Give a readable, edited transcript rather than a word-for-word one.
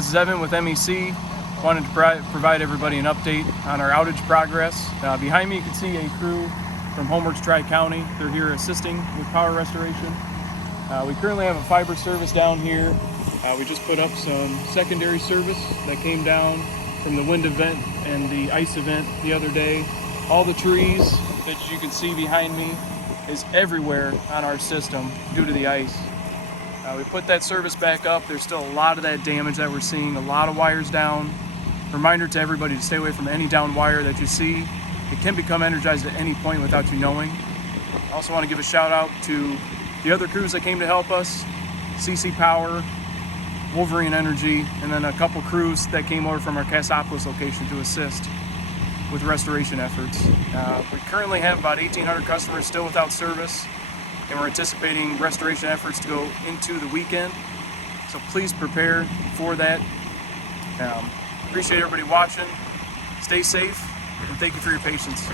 This is Evan with MEC. Wanted to provide everybody an update on our outage progress. Behind me you can see a crew from Homeworks Tri-County. They're here assisting with power restoration. We currently have a fiber service down here. We just put up some secondary service that came down from the wind event and the ice event the other day. All the trees that you can see behind me is everywhere on our system due to the ice. We put that service back up. There's still a lot of that damage that we're seeing, a lot of wires down. Reminder to everybody to stay away from any down wire that you see. It can become energized at any point without you knowing. I also want to give a shout out to the other crews that came to help us, CC Power, Wolverine Energy, and then a couple crews that came over from our Cassopolis location to assist with restoration efforts. We currently have about 1,800 customers still without service, and we're anticipating restoration efforts to go into the weekend. So please prepare for that. Appreciate everybody watching. Stay safe, and thank you for your patience.